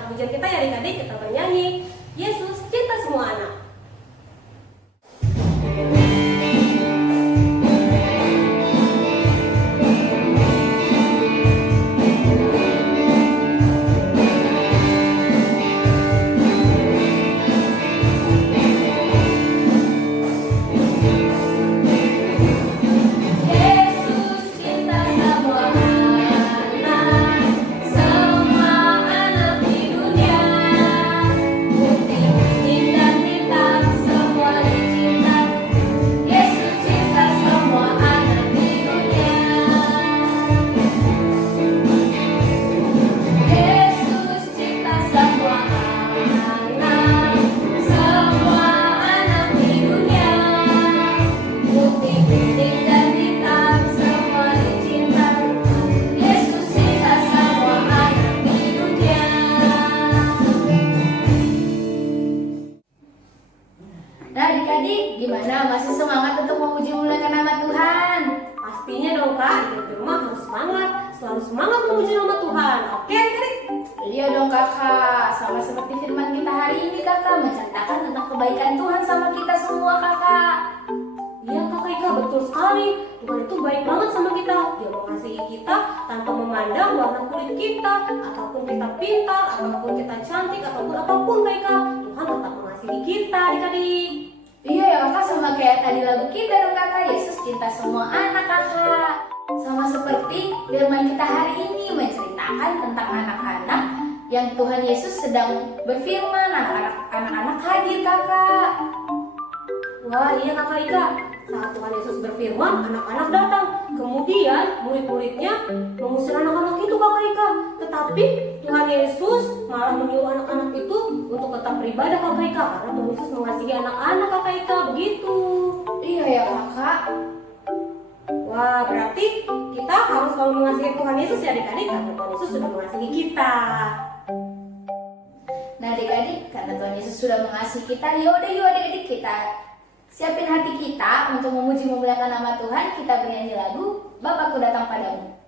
alat pujian kita ya adik-adik, kita bernyanyi Yesus cinta semua anak. Adik-adik, gimana? Masih semangat untuk memuji memuliakan nama Tuhan? Pastinya dong Kak, di rumah harus semangat, selalu semangat memuji nama Tuhan. Oke adik-adik? Iya dong kakak, sama seperti firman kita hari ini kakak, menceritakan tentang kebaikan Tuhan sama kita semua kakak. Iya Kakak Ika, betul sekali. Tuhan itu baik banget sama kita. Dia mengasihi kita tanpa memandang warna kulit kita, ataupun kita pintar, ataupun kita cantik, ataupun apapun Kak Ika. Tuhan tetap mengasihi kita adik-adik. Iya ya kakak, sama kayak tadi lagu kita dong kakak, Yesus cinta semua anak kakak. Sama seperti firman kita hari ini menceritakan tentang anak-anak yang Tuhan Yesus sedang berfirman, anak-anak hadir kakak. Wah iya Kakak Ika, saat Tuhan Yesus berfirman, anak-anak datang. Kemudian murid-muridnya mengusir anak-anak itu Kakak Ika. Tetapi Tuhan Yesus malah menyuruh anak-anak itu untuk tetap beribadah Kakak Ika, karena Tuhan Yesus mengasihi anak-anak Kakak Ika, begitu. Iya ya kakak. Wah berarti kita harus selalu mengasihi Tuhan Yesus ya adik-adik, karena Tuhan Yesus sudah mengasihi kita. Nah adik-adik, karena Tuhan Yesus sudah mengasihi kita, yaudah yuk adik-adik kita siapin hati kita untuk memuji memuliakan nama Tuhan. Kita bernyanyi lagu Bapakku Datang Padamu.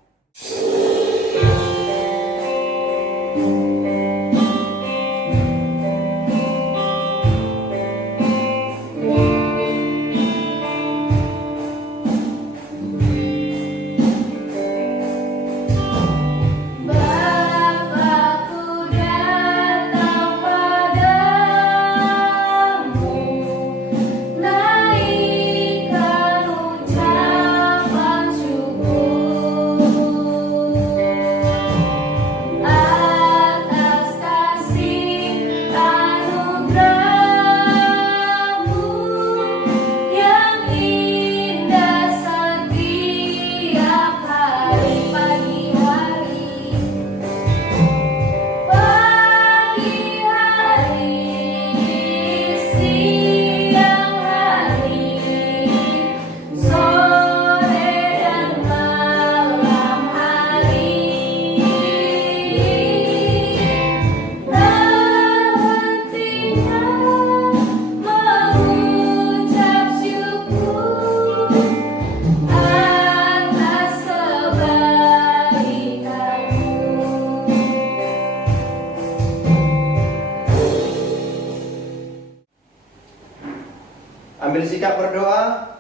Ambil sikap berdoa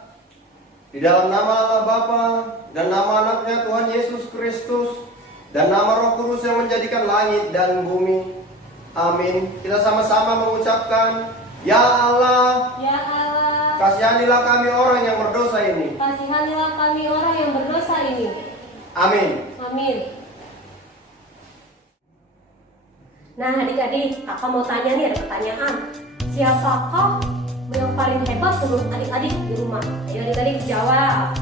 di dalam nama Allah Bapa dan nama anaknya Tuhan Yesus Kristus dan nama Roh Kudus yang menjadikan langit dan bumi. Amin. Kita sama-sama mengucapkan, Ya Allah, Ya Allah, kasihanilah kami orang yang berdosa ini. kasihanilah kami orang yang berdosa ini. Amin. Amin. Nah adik-adik, kakak mau tanya nih, ada pertanyaan. Siapakah yang paling hebat menurut adik-adik di rumah? Ayo adik-adik jawab.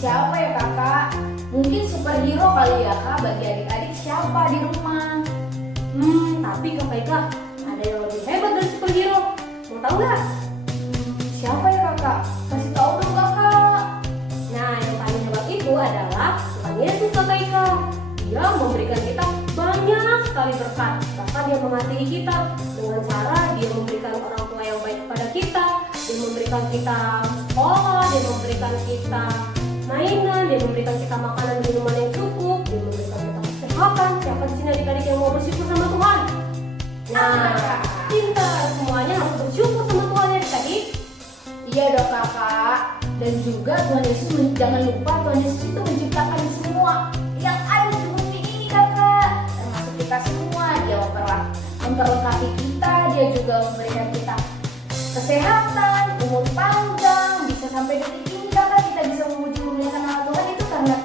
Siapa ya kakak? Mungkin superhero kali ya kak, bagi adik-adik siapa di rumah? Tapi Kak Ika, ada yang lebih hebat dari superhero. Mau tahu nggak? Siapa ya kakak? Kasih tahu dong kakak. Nah, yang paling hebat itu adalah Tuhan Yesus Kak Ika. Dia memberikan kita banyak sekali berkat. Bahkan dia mengasihi kita dengan cara dia memberikan orang tua yang baik kepada kita. Dia memberikan kita sekolah, dia memberikan kita mainan, dia memberikan kita makanan minuman yang cukup, dia memberikan kita kesehatan. Siapa di sini adik-adik yang mau bersyukur sama kakak. Dan juga Tuhan Yesus, jangan lupa Tuhan Yesus itu menciptakan semua yang ada di bumi ini kakak, termasuk kita semua. Dia memperlengkapi kita, dia juga memberikan kita kesehatan, umur panjang, bisa sampai detik ini kakak kita bisa memuji memuliakan nama Tuhan itu karena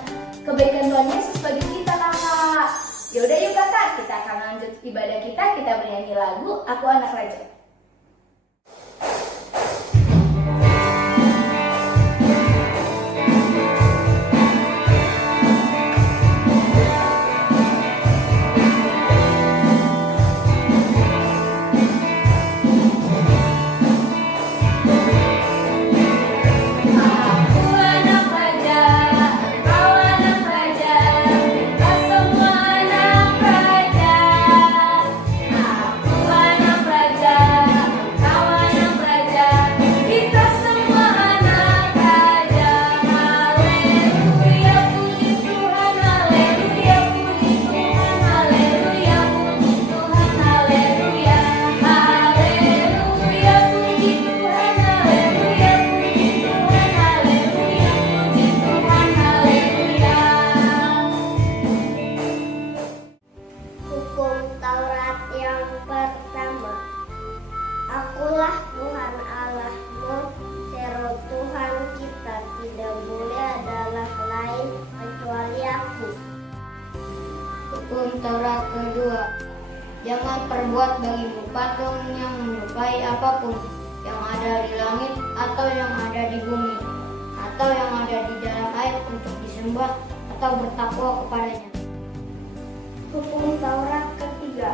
kebaikan Tuhan Yesus bagi kita kakak. Yaudah yuk kakak, kita akan lanjut ibadah kita bernyanyi lagu Aku Anak Raja. Hukum Taurat kedua, jangan perbuat bagimu patung yang menyerupai apapun yang ada di langit atau yang ada di bumi atau yang ada di dalam air untuk disembah atau bertakwa kepadanya. Hukum Taurat ketiga,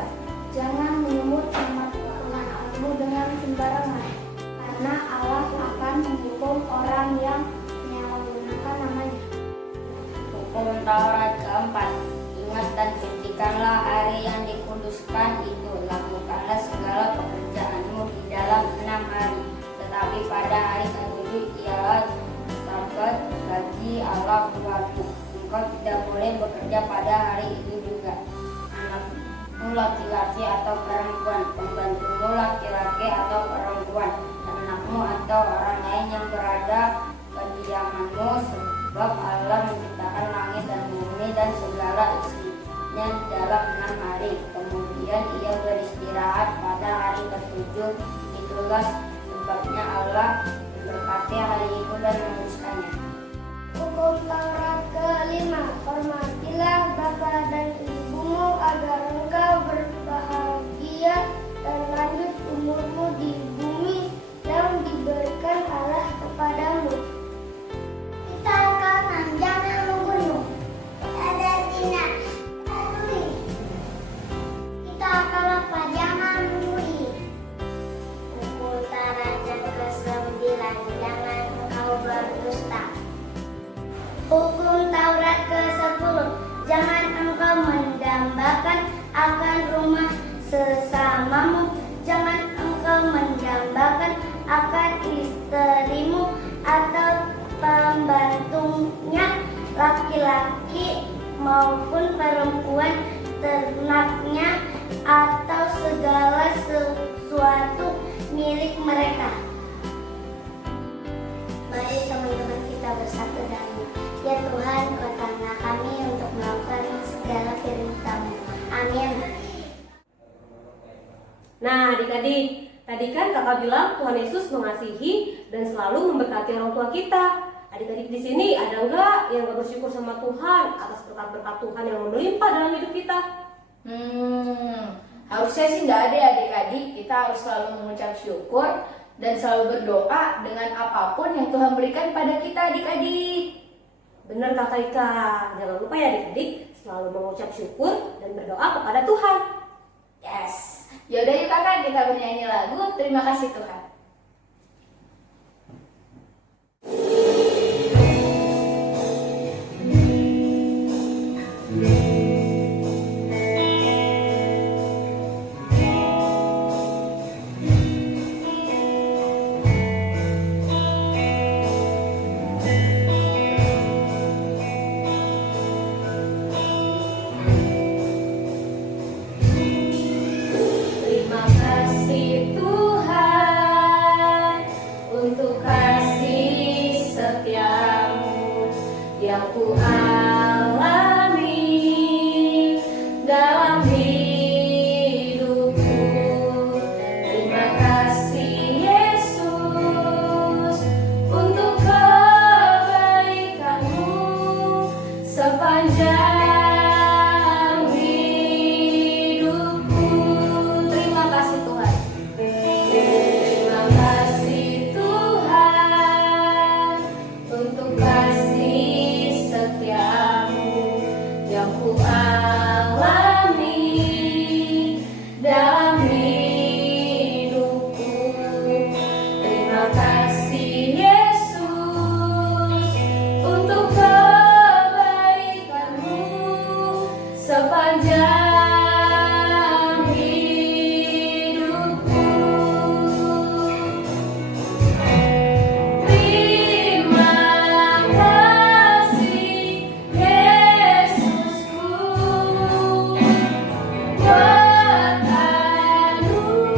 jangan menyebut nama Tuhan Allahmu dengan sembarangan, karena Allah akan menghukum orang yang menyalahgunakan namanya. Hukum Taurat keempat, ingat dan sucikanlah hari yang dikuduskan itu, lakukanlah segala pekerjaanmu di dalam 6 hari, tetapi pada hari ke-7 ialah Sabat bagi Allah Tuhanmu. Engkau tidak boleh bekerja pada hari itu juga. Anakmu laki-laki atau perempuan, pembantumu laki-laki atau perempuan, anakmu atau orang lain yang berada kediamanmu, sebab Allah menciptakan langit dan bumi dan segala isinya di dalam 6 hari. Kemudian ia beristirahat pada hari ke-7. Itulah sebabnya Allah memberkati hari itu dan menguduskannya. Hukum Taurat kelima, hormatilah bapa dan ibumu agar engkau berbahagia dan lanjut umurmu di bumi yang diberikan Allah kepadamu. Kita kanan jangan membunuh, ada tidak adui. Kita akan lapar jangan mencuri. Hukum Taurat yang ke-9, jangan engkau berdusta. Hukum Taurat ke-10, jangan engkau mendambakan akan rumah sesamamu, jangan engkau mendambakan akan istrimu atau pembantunya, laki-laki maupun perempuan, ternaknya atau segala sesuatu milik mereka. Mari teman-teman kita bersatu dalam ya Tuhan, kuatkanlah kami untuk melakukan segala firman-Mu. Amin. Nah, adik-adik, tadi kan kakak bilang Tuhan Yesus mengasihi dan selalu memberkati orang tua kita. Adik-adik di sini ada nggak yang gak bersyukur sama Tuhan atas berkat-berkat Tuhan yang melimpah dalam hidup kita? Harusnya sih nggak ada ya adik-adik. Kita harus selalu mengucap syukur dan selalu berdoa dengan apapun yang Tuhan berikan pada kita adik-adik. Benar kakak Ika, jangan lupa ya adik-adik selalu mengucap syukur dan berdoa kepada Tuhan. Yes. Yaudah yuk kakak, kita bernyanyi lagu Terima Kasih Tuhan. Terima kasih Tuhan. dalam hidupku. Terima kasih Yesus untuk kebaikan-Mu sepanjang hidupku. Terima kasih Yesusku buat anugerah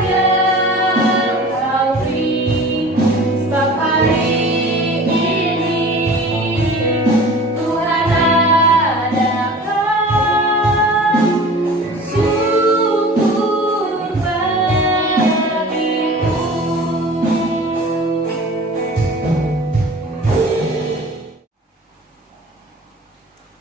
yang Kau beri setiap hari ini. Tuhan adakan syukur bagiku.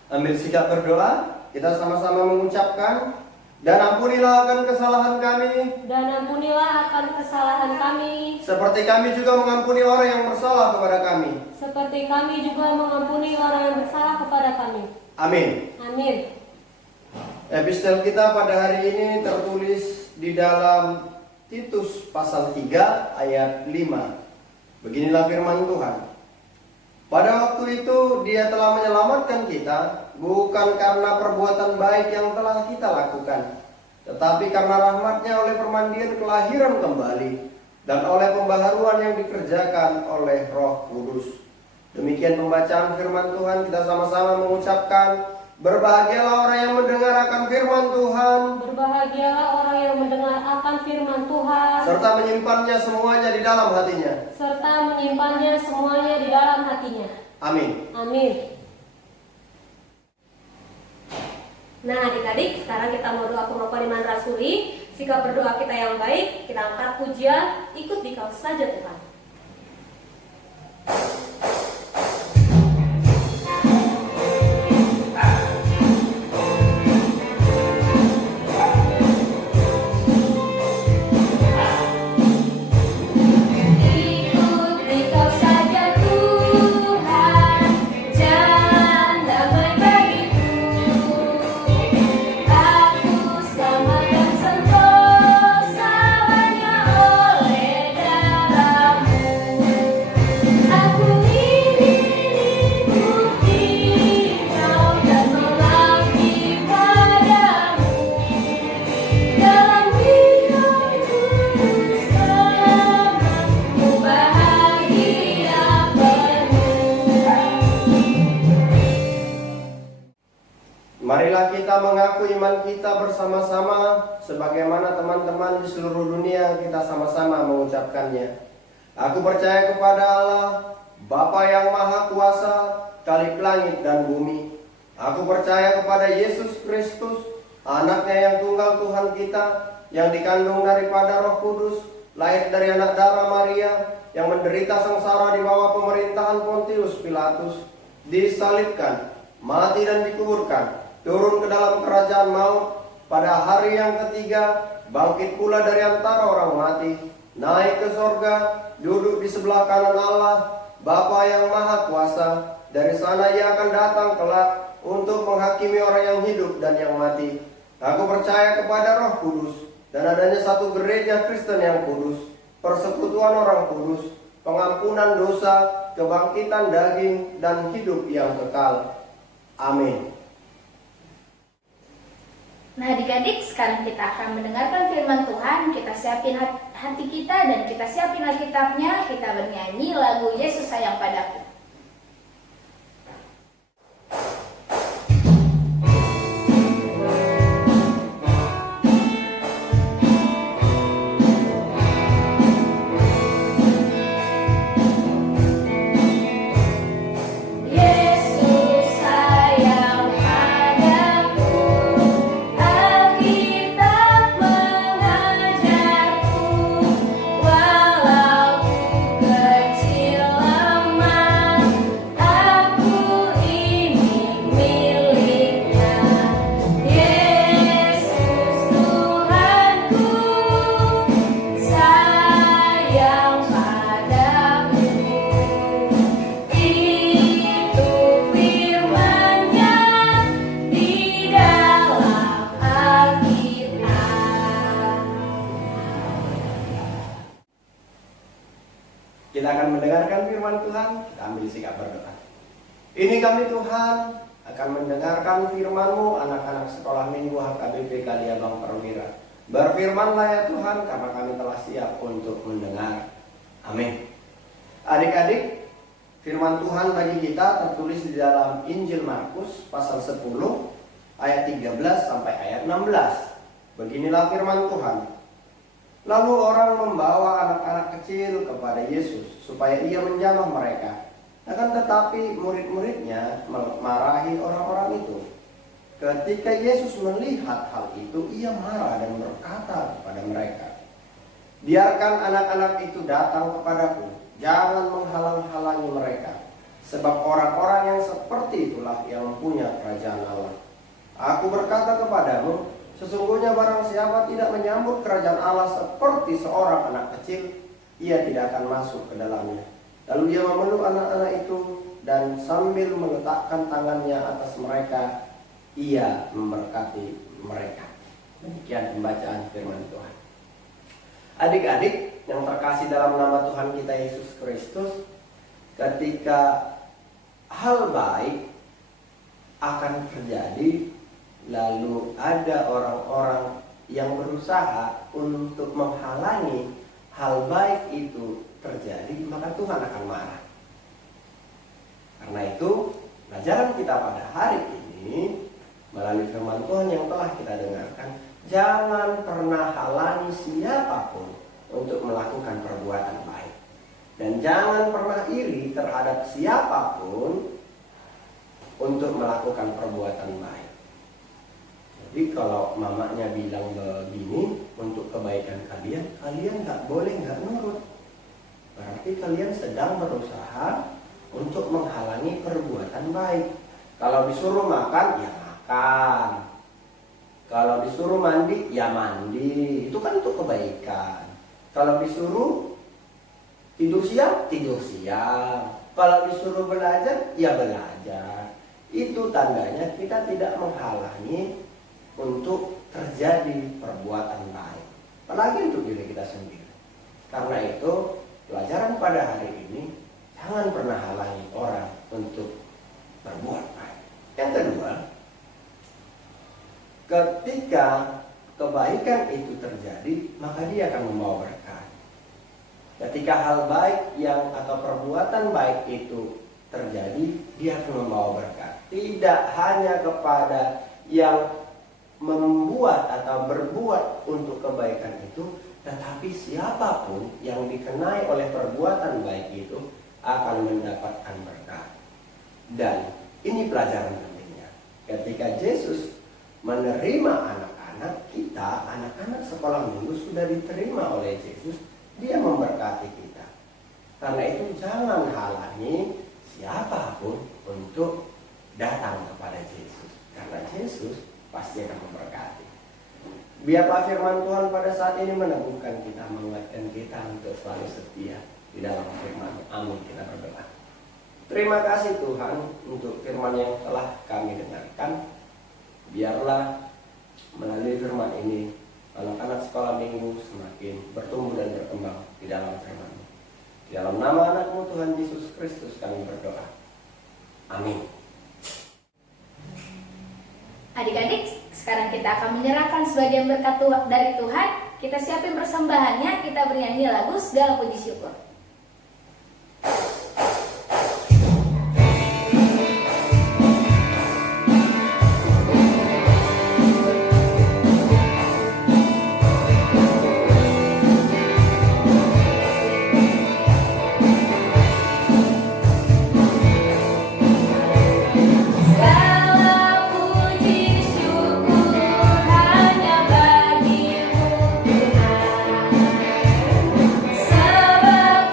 Ambil sikap berdoa, kita sama-sama mengucapkan, dan ampunilah akan kesalahan kami, Dan ampunilah akan kesalahan kami, seperti kami juga mengampuni orang yang bersalah kepada kami. seperti kami juga mengampuni orang yang bersalah kepada kami. Amin. Amin. Epistel kita pada hari ini tertulis di dalam Titus pasal 3 ayat 5. Beginilah firman Tuhan. Pada waktu itu Dia telah menyelamatkan kita, bukan karena perbuatan baik yang telah kita lakukan, tetapi karena rahmat-Nya oleh permandian kelahiran kembali dan oleh pembaharuan yang dikerjakan oleh Roh Kudus. Demikian pembacaan firman Tuhan. Kita sama-sama mengucapkan, berbahagialah orang yang mendengar akan firman Tuhan, Berbahagialah orang yang mendengar akan firman Tuhan, serta menyimpannya semuanya di dalam hatinya. serta menyimpannya semuanya di dalam hatinya. Amin. Amin. Nah adik-adik, sekarang kita mau doa pengakuan iman rasuli. Sikap berdoa kita yang baik, kita angkat pujian, ikut Dikau saja Tuhan. Ikut Dikau saja Tuhan, jalan damai bagiku. Aku selamat dan sentosa hanya oleh darah-Mu. Aku ingin ikuti Kau dan mengabdi padamu. Dalam hidup juru selamatku bahagia penuh. Marilah kita mengaku iman kita bersama-sama, sebagaimana teman-teman di seluruh dunia kita sama-sama mengucapkannya. Aku percaya kepada Allah, Bapa yang Maha Kuasa, Khalik langit dan bumi. Aku percaya kepada Yesus Kristus, Anaknya yang tunggal Tuhan kita, yang dikandung daripada Roh Kudus, lahir dari anak darah Maria, yang menderita sengsara di bawah pemerintahan Pontius Pilatus, disalibkan, mati dan dikuburkan, turun ke dalam kerajaan maut, pada hari yang ketiga bangkit pula dari antara orang mati, naik ke sorga, duduk di sebelah kanan Allah, Bapa yang Maha Kuasa. Dari sana Ia akan datang kelak untuk menghakimi orang yang hidup dan yang mati. Aku percaya kepada Roh Kudus dan adanya satu gereja Kristen yang kudus, persekutuan orang kudus, pengampunan dosa, kebangkitan daging, dan hidup yang kekal. Amin. Nah adik-adik, sekarang kita akan mendengarkan firman Tuhan. Kita siapin hati kita dan kita siapin Alkitabnya. Kita bernyanyi lagu Yesus Sayang Padaku. Yesus sayang padaku, Alkitab mengajarku, walau ku kecil lemah. Kita akan mendengarkan firman Tuhan, kita ambil sikap berdoa. Ini kami Tuhan akan mendengarkan firman-Mu, anak-anak sekolah minggu HKBP Kaliabang Perwira. Berfirmanlah ya Tuhan, karena kami telah siap untuk mendengar. Amin. Adik-adik, firman Tuhan bagi kita tertulis di dalam Injil Markus pasal 10 ayat 13 sampai ayat 16. Beginilah firman Tuhan. Lalu orang membawa anak-anak kecil kepada Yesus supaya ia menjamah mereka. Akan tetapi murid-muridnya memarahi orang-orang itu. Ketika Yesus melihat hal itu, ia marah dan berkata kepada mereka, "Biarkan anak-anak itu datang kepadaku, jangan menghalang-halangi mereka, sebab orang-orang yang seperti itulah yang mempunyai kerajaan Allah. Aku berkata kepadamu, sesungguhnya barang siapa tidak menyambut kerajaan Allah seperti seorang anak kecil, ia tidak akan masuk ke dalamnya." Lalu dia memeluk anak-anak itu dan sambil meletakkan tangannya atas mereka, ia memberkati mereka. Demikian pembacaan firman Tuhan. Adik-adik yang terkasih dalam nama Tuhan kita Yesus Kristus, ketika hal baik akan terjadi, lalu ada orang-orang yang berusaha untuk menghalangi hal baik itu terjadi, maka Tuhan akan marah. Karena itu, pelajaran kita pada hari ini melalui firman Tuhan yang telah kita dengarkan, jangan pernah halangi siapapun untuk melakukan perbuatan baik. Dan jangan pernah iri terhadap siapapun untuk melakukan perbuatan baik. Jadi kalau mamanya bilang begini untuk kebaikan kalian, kalian nggak boleh nggak nurut. Berarti kalian sedang berusaha untuk menghalangi perbuatan baik. Kalau disuruh makan, ya makan. Kalau disuruh mandi, ya mandi. Itu kan untuk kebaikan. Kalau disuruh tidur siang, tidur siang. Kalau disuruh belajar, ya belajar. Itu tandanya kita tidak menghalangi untuk terjadi perbuatan baik. Apalagi untuk diri kita sendiri. Karena itu, pelajaran pada hari ini, jangan pernah halangi orang untuk berbuat baik. Yang kedua, ketika kebaikan itu terjadi, maka dia akan membawa berkat. Ketika hal baik atau perbuatan baik itu terjadi, dia akan membawa berkat. Tidak hanya kepada yang membuat atau berbuat untuk kebaikan itu, tetapi siapapun yang dikenai oleh perbuatan baik itu akan mendapatkan berkat. Dan ini pelajaran pentingnya. Ketika Yesus menerima anak-anak kita, anak-anak sekolah minggu sudah diterima oleh Yesus, dia memberkati kita. Karena itu jangan halangi siapapun untuk datang kepada Yesus. Karena Yesus pasti akan memberkati. Biarlah firman Tuhan pada saat ini meneguhkan kita, menguatkan kita untuk selalu setia di dalam firman. Amin. Kita berdoa. Terima kasih Tuhan untuk firman yang telah kami dengarkan. Biarlah melalui firman ini anak-anak sekolah minggu semakin bertumbuh dan berkembang di dalam firman. Di dalam nama anak-Mu Tuhan Yesus Kristus kami berdoa. Amin. Adik-adik, sekarang kita akan menyerahkan sebagian berkat dari Tuhan. Kita siapin persembahannya, kita bernyanyi lagu Segala Puji Syukur. Sebab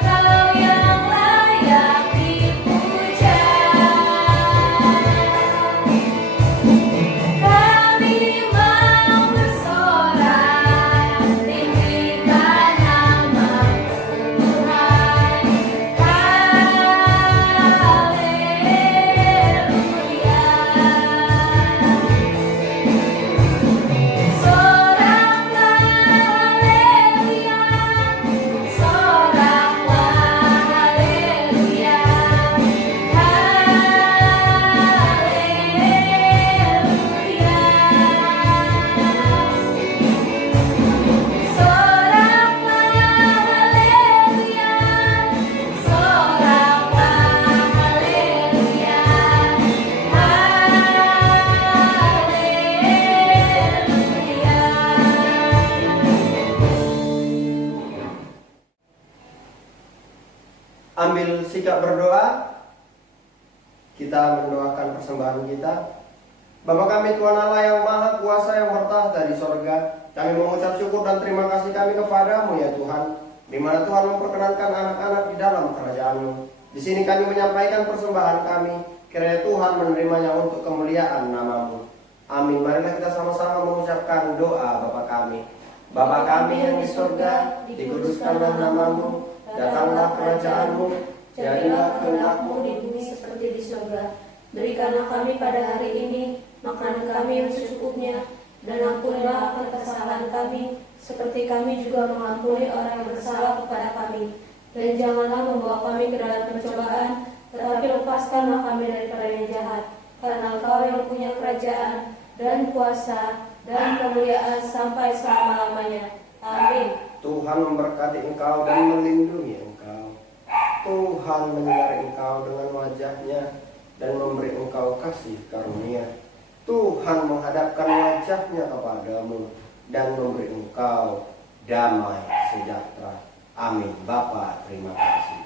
mengambil sikap berdoa. Kita mendoakan persembahan kita. Bapa kami Tuhan Allah yang Maha Kuasa yang bertahta di sorga, kami mengucap syukur dan terima kasih kami kepadamu ya Tuhan, di mana Tuhan memperkenankan anak-anak di dalam kerajaan-Mu. Di sini kami menyampaikan persembahan kami, kiranya Tuhan menerimanya untuk kemuliaan nama-Mu. Amin. Marilah kita sama-sama mengucapkan doa Bapa kami. Bapa kami yang di sorga, dikuduskanlah nama-Mu, datanglah kerajaan-Mu, jadilah kehendak-Mu di bumi seperti di sorga. Berikanlah kami pada hari ini makanan kami yang secukupnya, dan ampunilah akan kesalahan kami, seperti kami juga mengampuni orang yang bersalah kepada kami. Dan janganlah membawa kami ke dalam pencobaan, tetapi lepaskanlah kami daripada yang jahat. Karena Engkau yang punya kerajaan, dan kuasa, dan kemuliaan sampai selama-lamanya. Amin. Tuhan memberkati engkau dan melindungi engkau. Tuhan menyinari engkau dengan wajah-Nya dan memberi engkau kasih karunia. Tuhan menghadapkan wajah-Nya kepadamu dan memberi engkau damai sejahtera. Amin. Bapa, terima kasih.